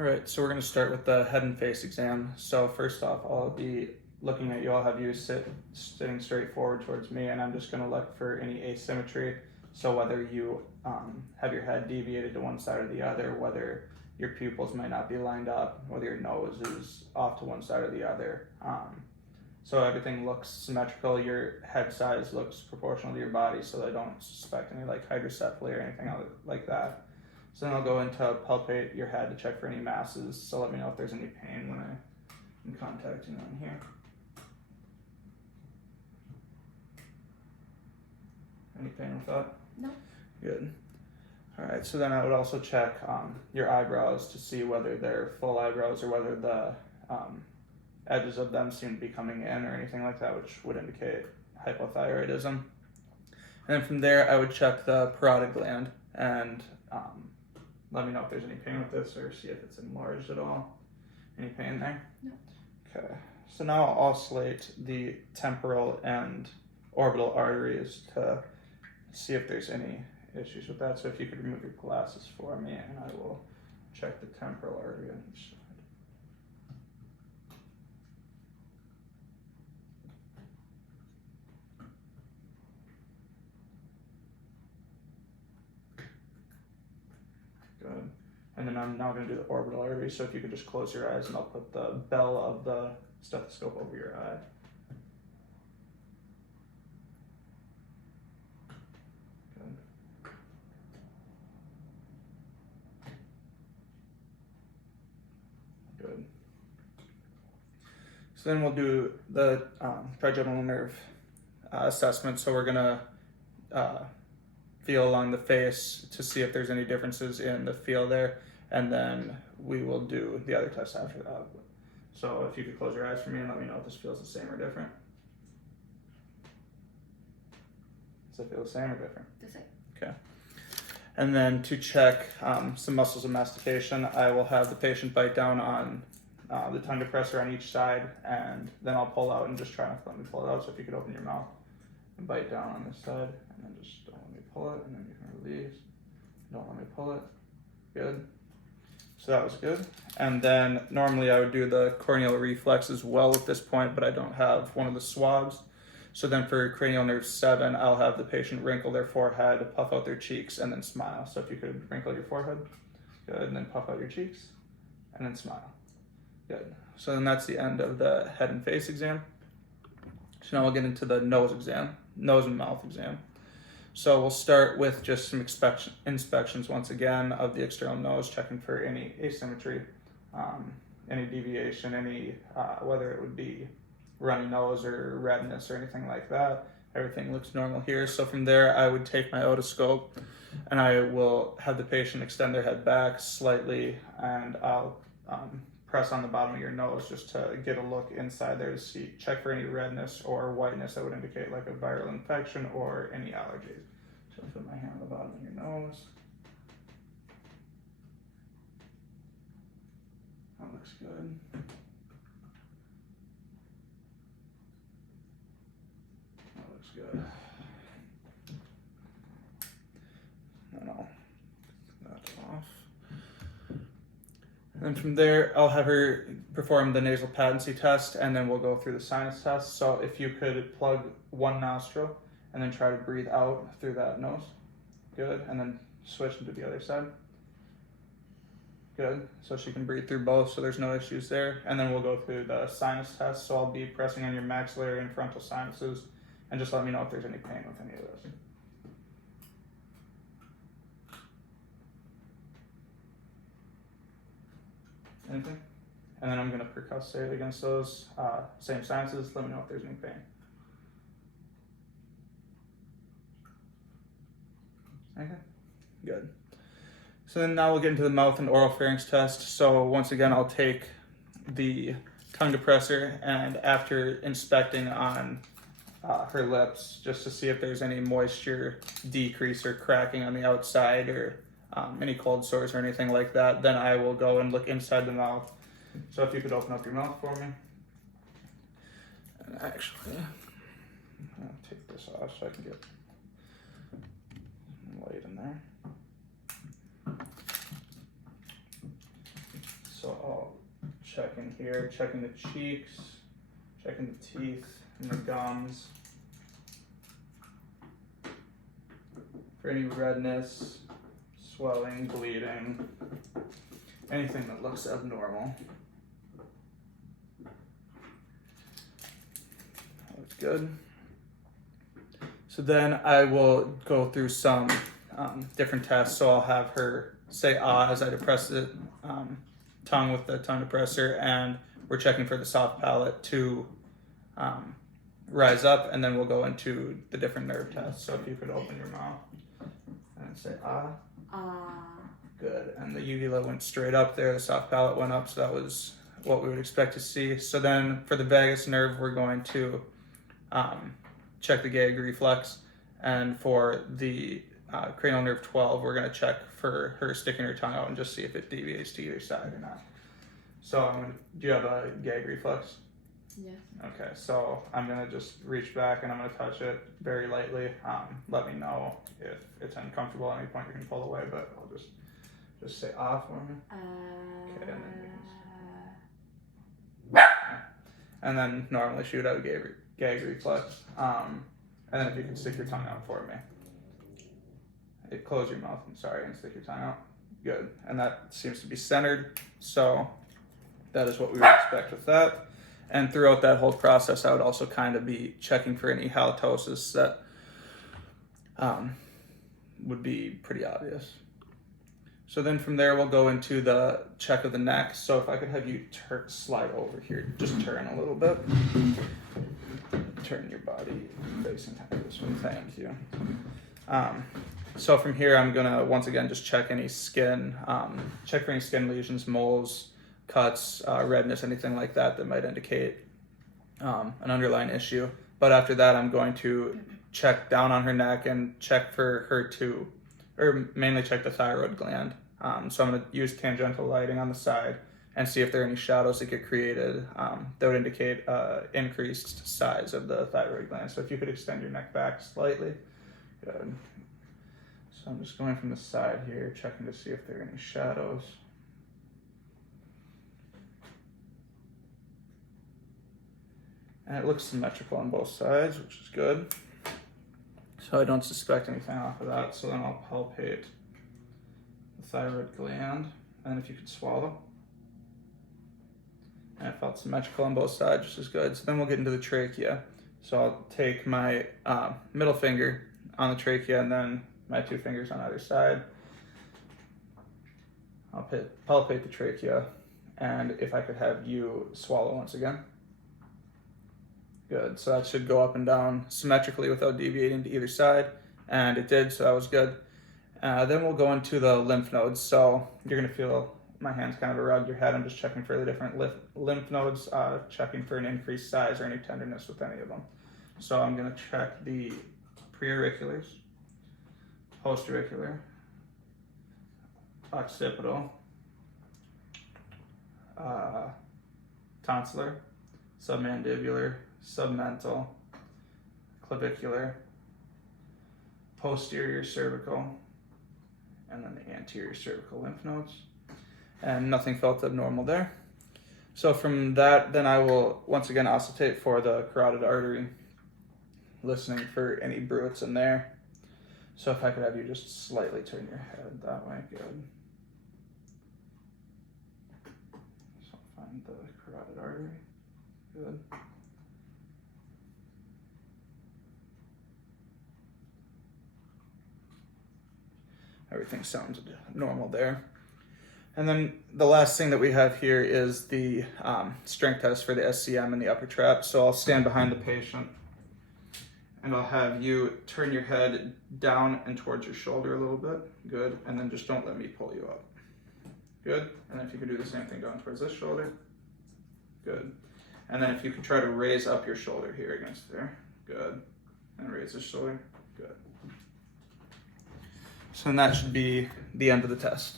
All right, so we're going to start with the head and face exam. So first off, I'll be looking at you. I'll have you sitting straight forward towards me, and I'm just going to look for any asymmetry. So whether you have your head deviated to one side or the other, whether your pupils might not be lined up, whether your nose is off to one side or the other. So everything looks symmetrical. Your head size looks proportional to your body, so I don't suspect any like hydrocephaly or anything like that. So then I'll go in to palpate your head to check for any masses. So let me know if there's any pain when I'm contacting on here. Any pain with that? No. Good. All right, so then I would also check your eyebrows to see whether they're full eyebrows or whether the edges of them seem to be coming in or anything like that, which would indicate hypothyroidism. And then from there, I would check the parotid gland and let me know if there's any pain with this or see if it's enlarged at all. Any pain there? No. Okay, so now I'll oscillate the temporal and orbital arteries to see if there's any issues with that. So if you could remove your glasses for me, and I will check the temporal artery on each side. Good. And then I'm now going to do the orbital artery. So if you could just close your eyes, and I'll put the bell of the stethoscope over your eye. Good. So then we'll do the trigeminal nerve assessment. So we're gonna feel along the face to see if there's any differences in the feel there, and then we will do the other test after that. So if you could close your eyes for me and let me know if this feels the same or different. Does it feel the same or different? The same. Okay. And then to check some muscles of mastication, I will have the patient bite down on the tongue depressor on each side, and then I'll pull out and just try not to let me pull it out. So if you could open your mouth and bite down on this side, and then just don't let me pull it, and then you can release. Don't let me pull it. Good. So that was good. And then normally I would do the corneal reflex as well at this point, but I don't have one of the swabs. So then for cranial nerve 7, I'll have the patient wrinkle their forehead, puff out their cheeks, and then smile. So if you could wrinkle your forehead, good, and then puff out your cheeks, and then smile. Good. So then that's the end of the head and face exam. So now we'll get into the nose exam, nose and mouth exam. So we'll start with just some inspections once again of the external nose, checking for any asymmetry, any deviation, any whether it would be runny nose or redness or anything like that. Everything looks normal here. So from there, I would take my otoscope and I will have the patient extend their head back slightly, and I'll press on the bottom of your nose just to get a look inside there to see, check for any redness or whiteness that would indicate like a viral infection or any allergies. So I'll put my hand on the bottom of your nose. That looks good. Good. No, that's off. And then from there, I'll have her perform the nasal patency test, and then we'll go through the sinus test. So if you could plug one nostril and then try to breathe out through that nose. Good. And then switch into the other side. Good. So she can breathe through both, so there's no issues there. And then we'll go through the sinus test. So I'll be pressing on your maxillary and frontal sinuses, and just let me know if there's any pain with any of those. Anything? And then I'm going to percussate against those same sinuses. Let me know if there's any pain. Okay, good. So then now we'll get into the mouth and oropharynx test. So once again, I'll take the tongue depressor, and after inspecting on her lips, just to see if there's any moisture decrease or cracking on the outside or any cold sores or anything like that, then I will go and look inside the mouth. So if you could open up your mouth for me. And actually, I'll take this off so I can get some light in there. checking here, checking the cheeks, checking the teeth and the gums for any redness, swelling, bleeding, anything that looks abnormal. That's good. So then I will go through some different tests. So I'll have her say ah as I depress the tongue with the tongue depressor, and we're checking for the soft palate to rise up, and then we'll go into the different nerve tests. So if you could open your mouth and say ah. Ah. Good. And the uvula went straight up there, the soft palate went up, so that was what we would expect to see. So then for the vagus nerve, we're going to check the gag reflex, and for the cranial nerve 12, we're going to check for her sticking her tongue out and just see if it deviates to either side or not. So do you have a gag reflex? Yes. Okay, so I'm going to just reach back and I'm going to touch it very lightly. Let me know if it's uncomfortable at any point. You can pull away, but I'll just say ah for me. Okay, and then normally she would have a gag reflex. And then if you can stick your tongue out for me. Close your mouth, I'm sorry, and stick your tongue out. Good. And that seems to be centered, so that is what we would expect with that. And throughout that whole process, I would also kind of be checking for any halitosis that would be pretty obvious. So then from there, we'll go into the check of the neck. So if I could have you slide over here, just turn a little bit. Turn your body facing kind of this way, thank you. So from here, I'm gonna, once again, just check any skin, check for any skin lesions, moles, cuts, redness, anything like that that might indicate an underlying issue. But after that, I'm going to check down on her neck and check for her to, or mainly check the thyroid gland. So I'm going to use tangential lighting on the side and see if there are any shadows that get created that would indicate increased size of the thyroid gland. So if you could extend your neck back slightly. Good. So I'm just going from the side here, checking to see if there are any shadows. And it looks symmetrical on both sides, which is good. So I don't suspect anything off of that. So then I'll palpate the thyroid gland. And if you could swallow. And it felt symmetrical on both sides, which is good. So then we'll get into the trachea. So I'll take my middle finger on the trachea and then my 2 fingers on either side. I'll palpate the trachea. And if I could have you swallow once again. Good, so that should go up and down symmetrically without deviating to either side, and it did, so that was good. Then we'll go into the lymph nodes. So you're gonna feel my hands kind of around your head. I'm just checking for the different lymph nodes, checking for an increased size or any tenderness with any of them. So I'm gonna check the preauriculars, postauricular, occipital, tonsillar, submandibular, submental, clavicular, posterior cervical, and then the anterior cervical lymph nodes. And nothing felt abnormal there. So from that, then I will once again auscultate for the carotid artery, listening for any bruits in there. So if I could have you just slightly turn your head that way, good. So I'll find the carotid artery, good. Everything sounds normal there. And then the last thing that we have here is the strength test for the SCM in the upper trap. So I'll stand behind the patient and I'll have you turn your head down and towards your shoulder a little bit. Good. And then just don't let me pull you up. Good. And then if you could do the same thing down towards this shoulder. Good. And then if you could try to raise up your shoulder here against there. Good. And raise this shoulder. Good. So then that should be the end of the test.